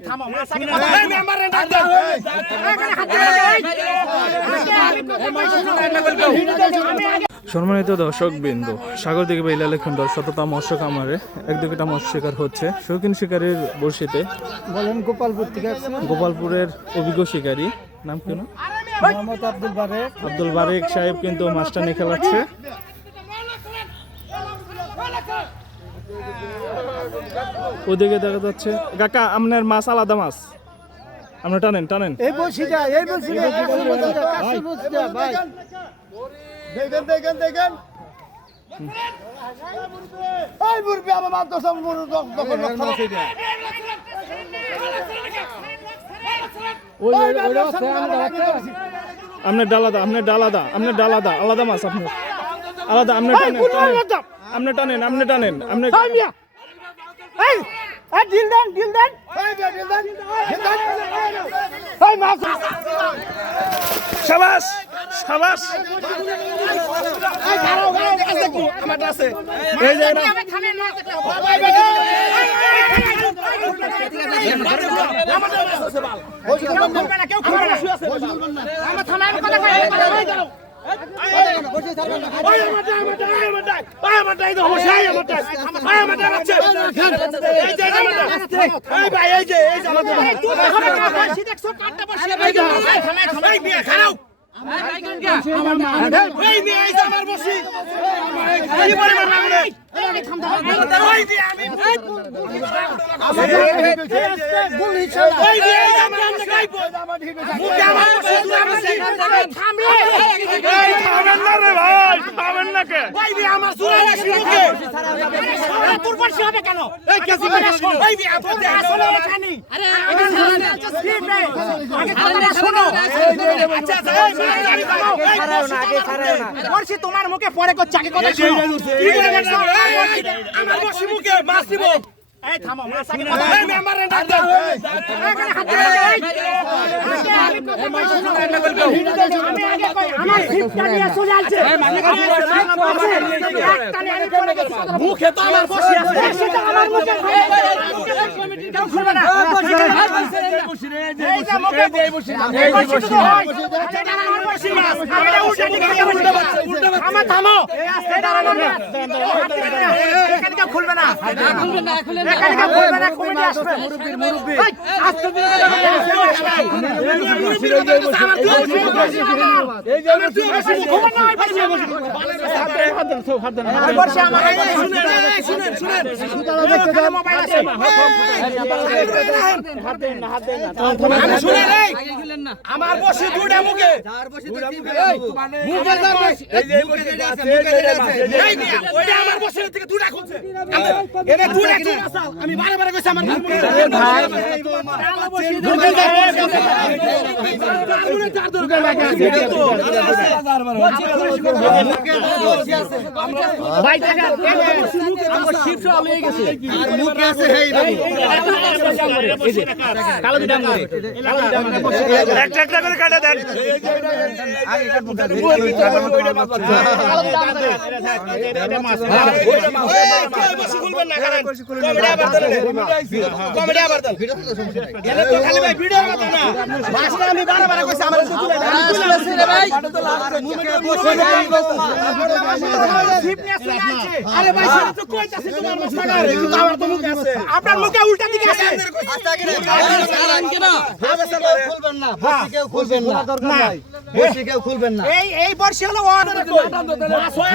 থামো সম্মানিত দর্শক বিন্দু সাগর দিকে বা ইলালেখণ্ডর শততা মৎস্য খামারে এক দুটা মৎস্য শিকার হচ্ছে শৌখিন শিকারীর বড়শিতে বলেন গোপালপুর থেকে গোপালপুরের অভিজ্ঞ শিকারী নাম কেন মোহাম্মদ আব্দুল বারেক আব্দুল বারেক সাহেব কিন্তু মাছটা নিয়ে খেলাচ্ছে ওদিকে দেখা যাচ্ছে কাকা আপনার মাছ আলাদা মাছ আপনার টানেন টানেন এই এই ভাই দেখেন দেখেন দেখেন এই মুরবি আমার আমরা আপনার ডালাদা আপনার ডালাদা আপনার ডালাদা আলাদা মাছ আপনার আলাদা আপনি টানেন টানেন। আপনি টানেন আপনি টানেন আপনি এই এই ডিল দেন ডিল দেন। সাবাস সাবাস। এই যে আমার থামে কথা আমার মুখে আমার বসি। আচ্ছা আচ্ছা তোমার মুখে পরে করছে আগে কথা শোনো আমার বসি মুখে মাছ এই থামো মাছ আগে কথা এই মেম্বারে ডাক দাও এখানে হাত দিয়ে আমি কথা বলছি আমি আগে কই আমার সিটটা নিয়ে চলে আসছে মুখে তো আমার বসি আছে সেটা আমার মুখে কেউ খুলবে না এই যে মুখে এই বসি এই বসি তো হয় এটা আমার বসি মাছ আমি এটা উল্টে দিকে উল্টে বাচ্চা উল্টে বাচ্চা থামো থামো এটা আমার না এখানে কেউ খুলবে খুলবে না খুলবে না এখানে কেউ খুলবে না কমিটি মুরব্বি মুরব্বি আস্তে ধীরে এই যে বসি বসি খুলবে না এই বসি আমার শুনেন শুনেন শুনেন মোবাইল আছে আমি শুনে নেই আমার বসে দুটা মুখে মুখে যা বসে এই যে মুখে যেটা আছে মুখে যেটা এই দুটা খুলছে এটা দুটা চুর আসাল আমি বারে বারে কইছি আমার ভাই। ভাই টাকা আমার শিপস হয়ে আছে বারে কইছি আমার আরে ভাই সেটা তো কইতাছি তোমার কিন্তু আমার তো মুখে আছে। আপনার মুখে উল্টা দিকে আছে। এই এই বর্ষে হলো মাছ হয়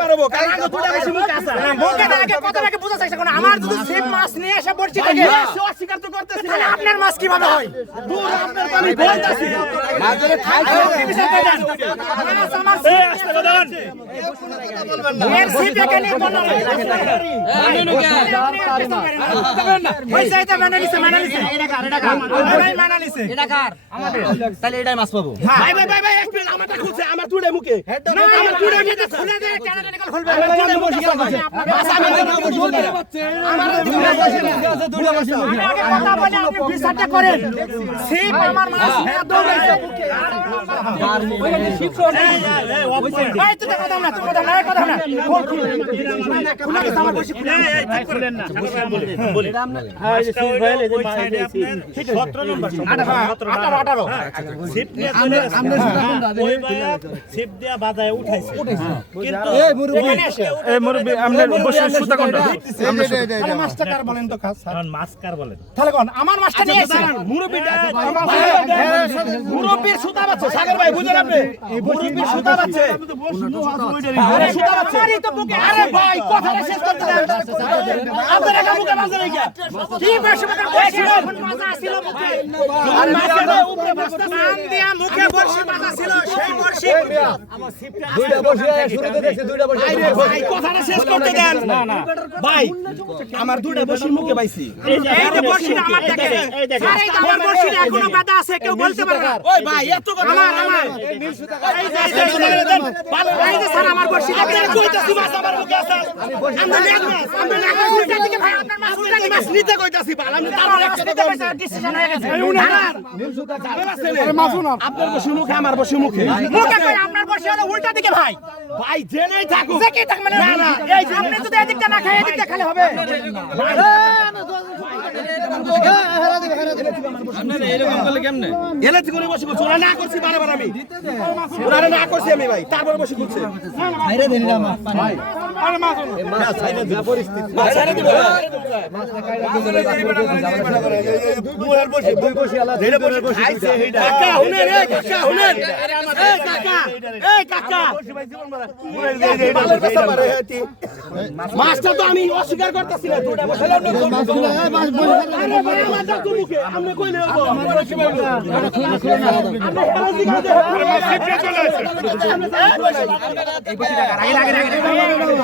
মারবো কারণ আগে বেশি মুখে আছে। মুখে আগে কথা আগে বুঝা চাইছে কোন আমার যদি সেম মাছ নিয়ে এসে বর্ষি থেকে সে অস্বীকার তো করতেছি তাহলে আপনার মাছ কীভাবে হয়? দূর আপনার পানি বলতাছি। খাইছে বিশাল কয়টা মাছ আমার এই আসতে বলেন এর সিট এখানে কোন ওই মানে নিছে মানে নিছে এটা কার এটা কার? মানে নিছে। এটা কার? তাহলে এটাই মাছ পাবো। ভাই ভাই ভাই ভাই এক মিনিট আমারটা খুলছে আমার দুড়ে মুখে। আমার দুড়ে মুখে খুলে দে কেন নিকল খুলবে। আমি বসে দুড়ে বসে আমি আগে কথা বলে আপনি বিচারটা করেন সিপ আমার মাছ দৌড়াইছে এই তুই তো কথা না, তুই কথা না, এই কথা না। খোল, খোল। খুলে গেছে আমার বসি। এখানে। আপনার সুতা কোনটা তাহলে কার বলেন তো বলেন? তাহলে কোন আমার মাস্টার নিয়ে এসে। মুরব্বিটা মুরব্বির সুতা বাচ্ছে সাগর ভাই বুঝেন আপনি? মুরব্বির সুতা বাচ্ছে আরে সুতা বাচ্ছে আরে ভাই কথাটা শেষ করতে দেন। আপনারা কা মুখে বাজে নাই কি বেশি মুখে বসে মাজা ছিল মুখে আর মাছের উপরে বসতে নাম দিয়া মুখে বসে মাজা ছিল সেই বর্ষি দুইটা বসে শুরুতে দেখছি দুইটা বসে আরে ভাই কথাটা শেষ করতে দেন। না না। ভাই আমার দুইটা বসির মুখে পাইছি এই যে বসিটা আমার দেখে এই যে আমার বসির এখনও বাধা আছে কেউ বলতে পারে না। ওই ভাই এত কথা আমার আমার এই যে এই যে, ভালো এই যে স্যার আমার বসি দেখে কইতাছি মাছ আমার মুখে আছে আমরা লেগ মাছ আমরা লেগ মাছ নিতে দিকে ভাই আপনার মাছ উল্টা মাছ নিতে কইতাছি ভাই আমি তার এক নিতে ডিসিশন হয়ে গেছে আপনার বসি মুখে আমার বসি মুখে মুখে কই আপনার বসি হলো উল্টা দিকে ভাই ভাই জেনেই থাকুক যে কি থাক মানে না না এই আপনি যদি এদিকটা না খাই এদিকটা খেলে হবে এলে থেকে বসে করছি ওরা না করছি বারবার আমি তারপর বসে করছে বাইরে দেনি না আমার কাকা হুনেন এই কাকা হুনেন এই কাকা এই কাকা মাছটা তো আমি অস্বীকার করতেছি না দুটা বসে আরে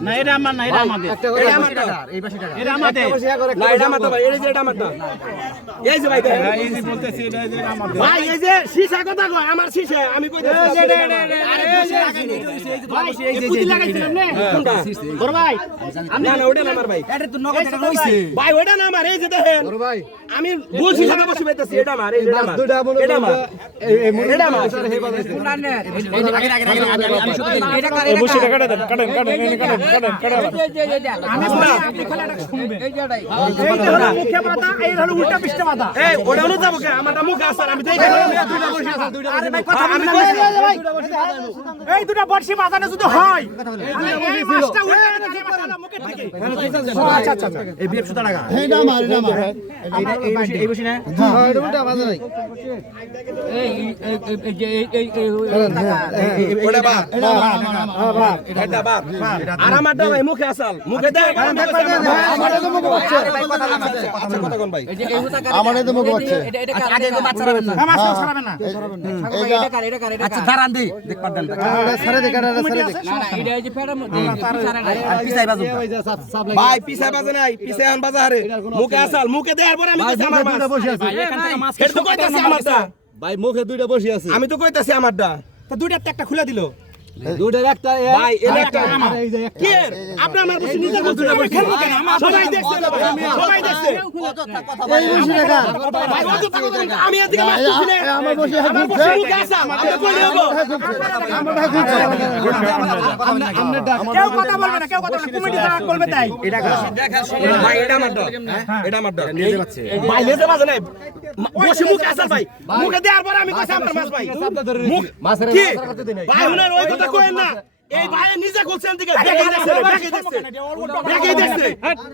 না এটা আমার না এটা আমাদের এটা আমারটা এটা আমাদের না এটা আমারটা ভাই এই যে এটা আমারটা এই যে ভাই এই যে বলতেছি এটা এটা আমাদের ভাই এই যে সীসা কথা কয় আমার সীসা আমি কই দিচ্ছি ভাই এই যে পুঁতি লাগাইছিলাম নে কোনটা বড় ভাই না না ওটা না আমার ভাই এটা তো নগদ টাকা রইছে ভাই ওটা না আমার এই যে দেখেন ভাই আমি বুঝি সাথে বসে পাইতেছি এটা আমার এই এটা আমার এটা আমার এটা আমার এই বসিটা কাটে এই আমি এই এই হলো উল্টা পৃষ্ঠে মাথা এই ওটা অনু যাব কে আমারটা মুখে আছে আর আমি দেখে দুইটা বসে আছে দুইটা আরে ভাই কথা আমি কইছি এই দুটা বর্ষি বাজানো যদি হয় আচ্ছা আচ্ছা এই সুতা আমার এটা আমার এই বসি না হ্যাঁ এটা উল্টা বাজে নাই ওটা বাপ এটা আমার আমার এটা বাপ আর আমারটা ভাই মুখে আসাল মুখে দেখ আমার তো মুখ হচ্ছে আচ্ছা কথা কোন ভাই আমার তো মুখ হচ্ছে মাছ ছাড়াবে না আচ্ছা দাঁড়ান দি দেখ পারতেন সারে দে কাটা সারে দে আর পিছাই বাজু ভাই পিছে বাজে নাই পিছে আন বাজারে মুখে আসাল মুখে দেওয়ার পর আমি আমার মাছ বসে আছে। এটা তো কইতাছি আমারটা। ভাই মুখে দুইটা বসে আছে। আমি তো কইতাছি আমারটা। তো দুইটার একটা খুলে দিল। দুইটার একটা ভাই এর একটা আমার। কি এর? আপনি আমার বসে নিজে বসে। কেন? সবাই দেখছে সবাই ভাই, কথা বলেন। আমি এদিকে আমার বসে আমার বসে মুখে আসাল আমি কইলে হব কেউ কথা বলবে না কেউ কথা বলবে কমিটি যা বলবে তাই। এটা ভাই এটা আমার দল। এটা আমার দল। ভাই লেজে মাঝে নাই। বসে মুখে আসাল ভাই। মুখে দেওয়ার পর আমি কইছি আমার মাছ ভাই। মুখ কি? ভাই হুনার ওই কথা কইেন না। এই ভাই নিজে করছেন দিকে দেখে দেখছে দেখে দেখছে দেখে দেখছে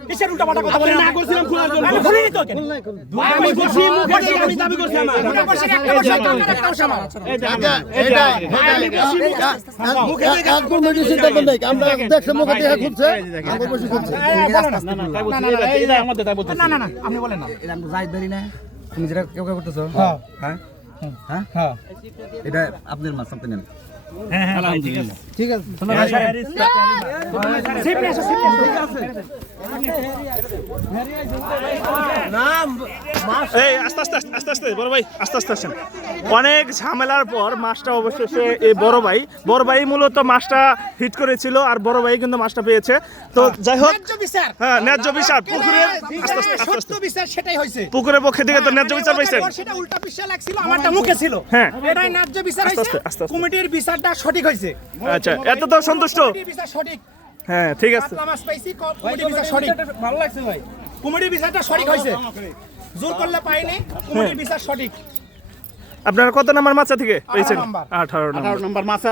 কিসের উল্টা পাল্টা কথা বলে না করছিলাম খোলার জন্য আমি খুলিনি তো কেন ভাই আমি মুখে দিয়ে আমি দাবি করছি আমার মুখে বসে একটা বসে একটা বসে আমার এটা ভাই আমি বসি মুখে দিয়ে কাজ করবে আমরা দেখছে মুখে দেখা খুঁজছে আমরা বসে খুঁজছে এটা আমাদের তাই না না না আপনি বলেন না যাই ধরি না তুমি যেটা কেউ কেউ করতেছো হ্যাঁ হ্যাঁ হ্যাঁ এটা আপনার মাছ আপনি নেন ঠিক আছে সিপে এসো এই আস্তে আস্তে আস্তে আস্তে আস্তে বড় ভাই আস্তে আস্তে আসেন অনেক ঝামেলার পর মাছটা অবশেষে এই বড় ভাই বড় ভাই মূলত মাছটা হিট করেছিল আর বড় ভাই কিন্তু মাছটা পেয়েছে। তো যাই হোক ন্যায্য হ্যাঁ ন্যায্য বিচার পুকুরের সেটাই হয়েছে। পুকুরের পক্ষে থেকে তো ন্যায্য বিচার পাইছেন সেটা উল্টা বিচার লাগছিল আমারটা মুখে ছিল। হ্যাঁ। এটাই ন্যায্য বিচার হয়েছে। কমিটির বিচারটা সঠিক হয়েছে। আচ্ছা এত তো সন্তুষ্ট। বিচার সঠিক। হ্যাঁ ঠিক আছে। মাছ পাইছি কমিটির বিচার সঠিক। ভালো লাগছে ভাই কমিটির বিচারটা সঠিক হয়েছে। জোর করলে পাইনি কমিটির বিচার সঠিক। আপনারা কত নাম্বার মাছা থেকে পেয়েছেন নাম্বার। আঠারো নাম্বার নম্বর মাছা